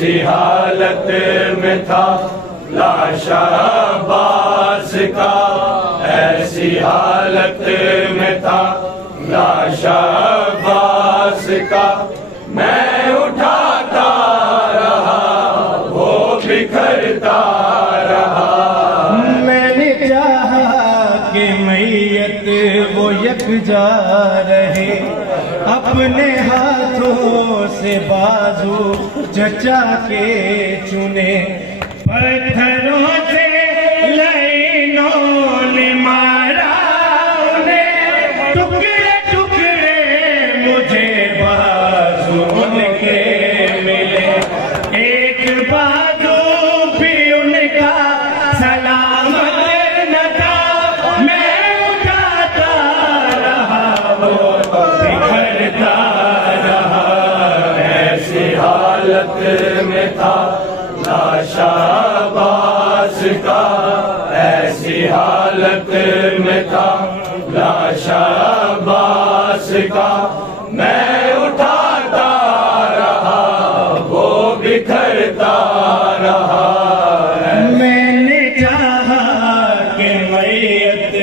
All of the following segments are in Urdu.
ایسی حالت میں تھا لاشا عباس کا، ایسی حالت میں تھا لاشا عباس کا، میں اٹھاتا رہا وہ بکھرتا رہا۔ میں نے چاہا کہ میت وہ یکجا رہے، اپنے ہاتھوں سے بازو چچا کے چنے، پتھروں سے لائنوں نے مارا انہیں، ٹکڑے ٹکڑے مجھے بازو ان کے ملے، ایک بازو بھی ان کا سلامت نہ تھا، میں اٹھاتا رہا وہ بکھرتا رہا۔ ایسی حالت میں تھا لاشا عباس کا، ایسی حالت میں تھا لاشا عباس کا، میں اٹھاتا رہا وہ بکھرتا رہا۔ میں نے چاہا کہ میت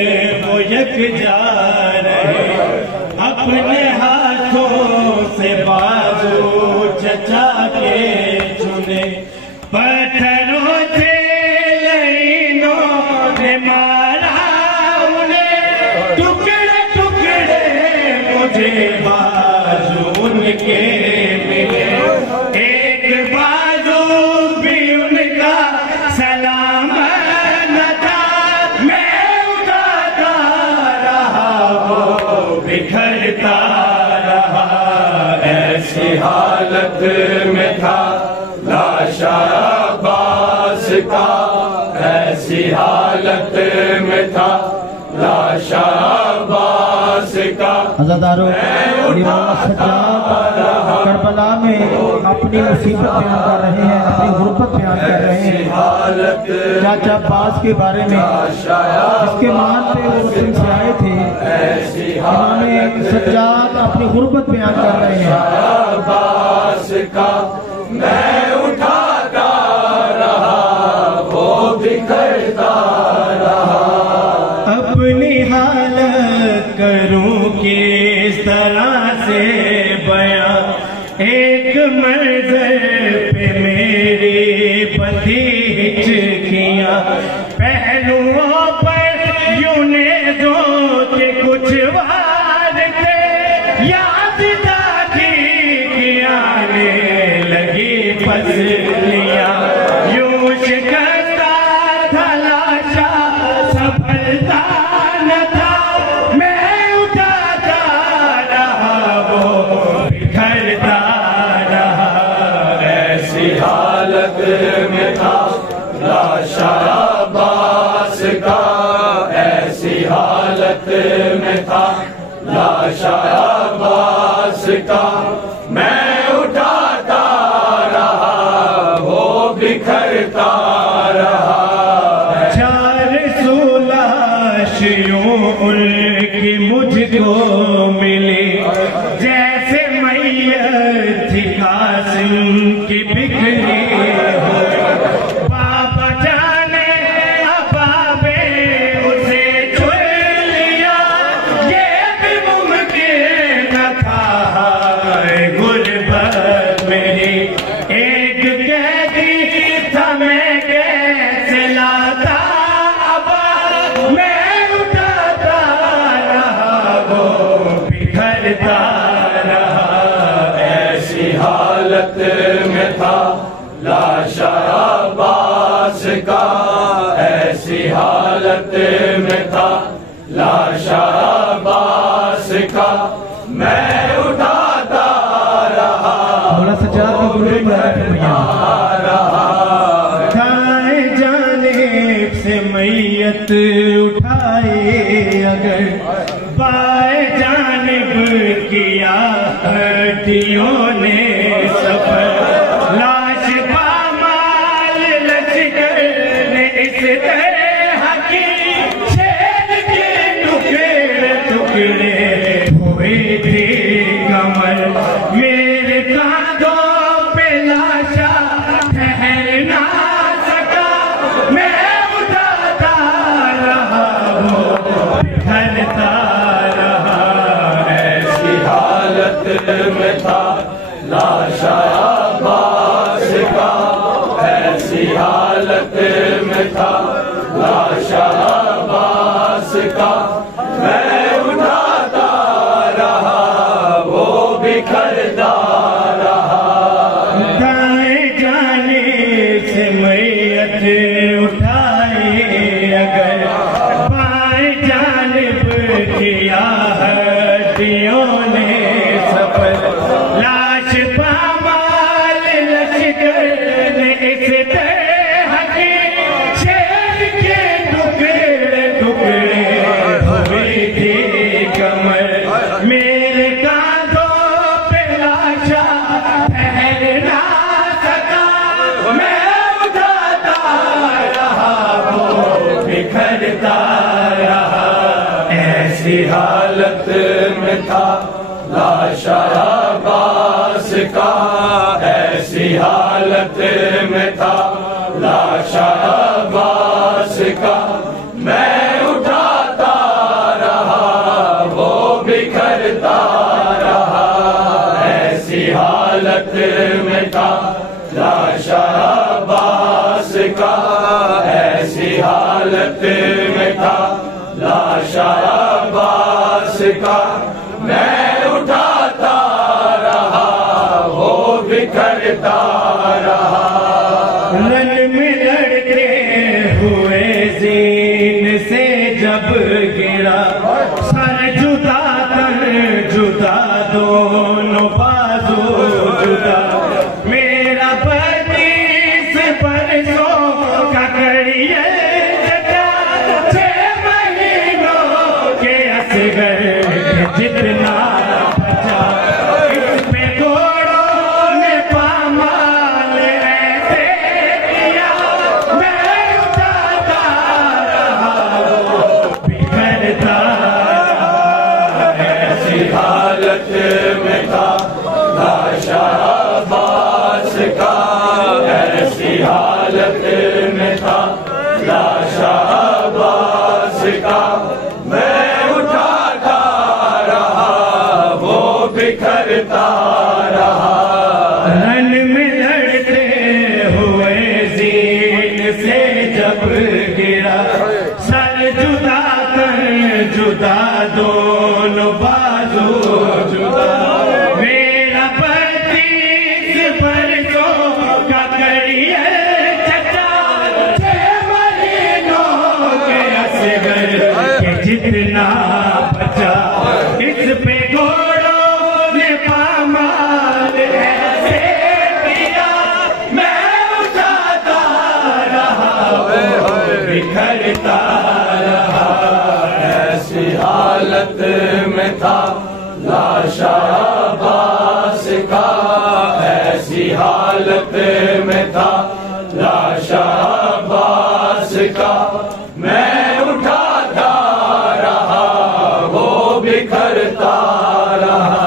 وہ یکجا رہے، اپنے ہاتھوں سے بازو چچا کے چنے، پتھروں سے لائنوں نے مارا انہیں، ٹکڑے ٹکڑے مجھے بازو ان کے ملے، ایک بازو بھی ان کا سلامت نہ تھا، میں اٹھاتا رہا وہ بکھرتا رہا۔ ایسی حالت میں تھا لاشا عباس کا، ایسی حالت میں تھا لاشا عباس کا، عزادارو مولانا سجاد کربلا میں اپنی مصیبت بیان کر رہے ہیں، اپنی غربت بیان کر رہے ہیں، چاچا عباس کے بارے میں جس کے مان پہ وہ وطن سے آئے تھے، امام سجاد اپنی غربت بیان کر رہے ہیں۔ عباس کا میں اٹھاتا رہا وہ بکھرتا رہا۔ اپنی حالت کروں کس طرح سے بیان، ایک منظر پہ میری بندھی ہچکیاں، پہلوؤں پر یوں نیزوں کے کچھ وار تھے، یاد دادی کی آنے لگی پسلیاں، یوں شکستہ تھا لاشا سنبھلتا نہ تھا، میں اٹھاتا رہا وہ بکھرتا رہا۔ ایسی حالت میں تھا لاشا عباس کا، ایسی حالت میں تھا لاشا عباس کا، میں اٹھاتا رہا وہ بکھرتا رہا۔ 400 لاشیوں ان کی مجھ کو ملی، جیسے میت تھی قاسم کی بکھری ہوئی، بابا جانے ابابے اسے چن لیا، یہ بھی ممکن نہ تھا غربت میری، ایک قیدی تھا میں کیسے لاتا ابا، میں اٹھاتا رہا وہ بکھرتا رہا۔ ایسی حالت میں تھا لاشا عباس کا، ایسی حالت میں تھا لاشا عباس کا، میں اٹھاتا رہا۔ مولانا سجاد ایسی حالت میں تھا لاشا عباس کا میں اٹھاتا رہا وہ بکھرتا رہا ایسی حالت میں تھا لاشا عباس کا ایسی حالت میں تھا لاشا عباس کا میں اٹھاتا رہا وہ بکھرتا رہا رن میں لڑتے ہوئے زین سے جب گرا سر جدا کر جدا دونوں بازو جدا میرا پتی سے پرسوں کا کڑیے چھ مہینوں کے اصغر جتنا بچا اس پہ گھوڑوں نے پامال ایسے کیا میں اٹھاتا رہا وہ بکھرتا رہا ایسی حالت میں تھا لاشا عباس کا ایسی حالت میں تھا لاشا عباس کا میں اٹھاتا رہا وہ بکھرتا رہا رن میں لڑتے ہوئے زین سے جب گرا سر جدا کر جدا دونوں بازو جدا میرا پتی پرسوں کا کڑیے چچا چھ مہینوں کے اصغر کے جتنا بچا اس پہ گھوڑوں نے پامال ایسے کیا میں اٹھاتا رہا وہ بکھرتا رہا ایسی حالت میں تھا لاشا عباس کا ایسی حالت میں تھا لاشا عباس کا میں اٹھاتا رہا وہ بکھرتا رہا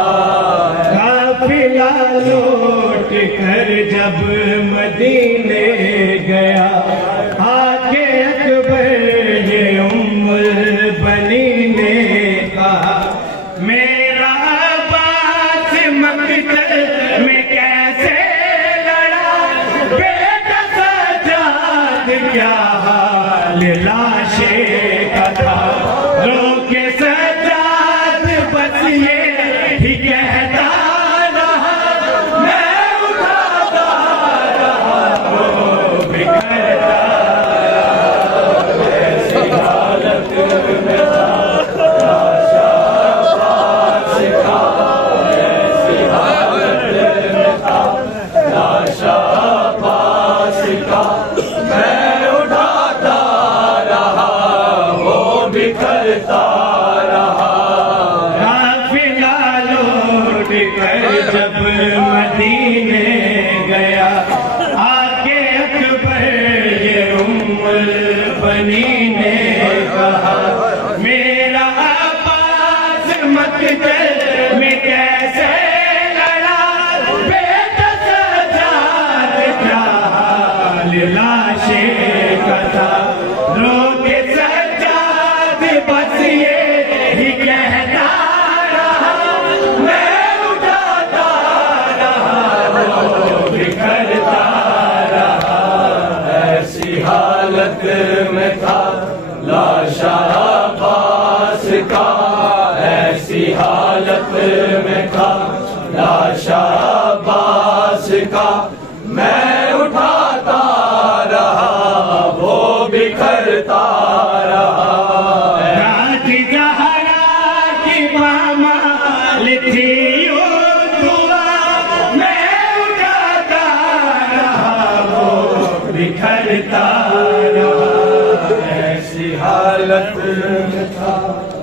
قافلہ لوٹ کر جب مدینے گیا آگے اکبر یہ ام البنین نے کہا میرا عباس مقتل میں کیسے لڑا بیٹا سجاد کیا حال لاشے کا تھا رو کے سجاد بس یہ ہی کہتا رہا میں اٹھاتا رہا وہ بکھرتا ایسی حالت میں تھا لاشا عباس کا ایسی حالت میں تھا لاشا عباس کا میں اٹھاتا رہا وہ بکھرتا رہا قافلہ لوٹ کر جب مدینے گیا آگے اکبر یہ ام البنین نے کہا میرا عباس مقتل میں کیسے لڑا بیٹا سجاد کیا حال لاشے کا تھا رو کے سجاد بس یہ ہی کہتا رہا میں اٹھاتا رہا وہ بکھرتا رہا ایسی حالت میں تھا لاشا عباس کا ایسی حالت میں تھا لاشا عباس کا میں اٹھاتا رہا وہ بکھرتا رہا راج زہرا کی پامال تھی یوں دعا میں اٹھاتا رہا وہ بکھرتا رہا ایسی حالت میں تھا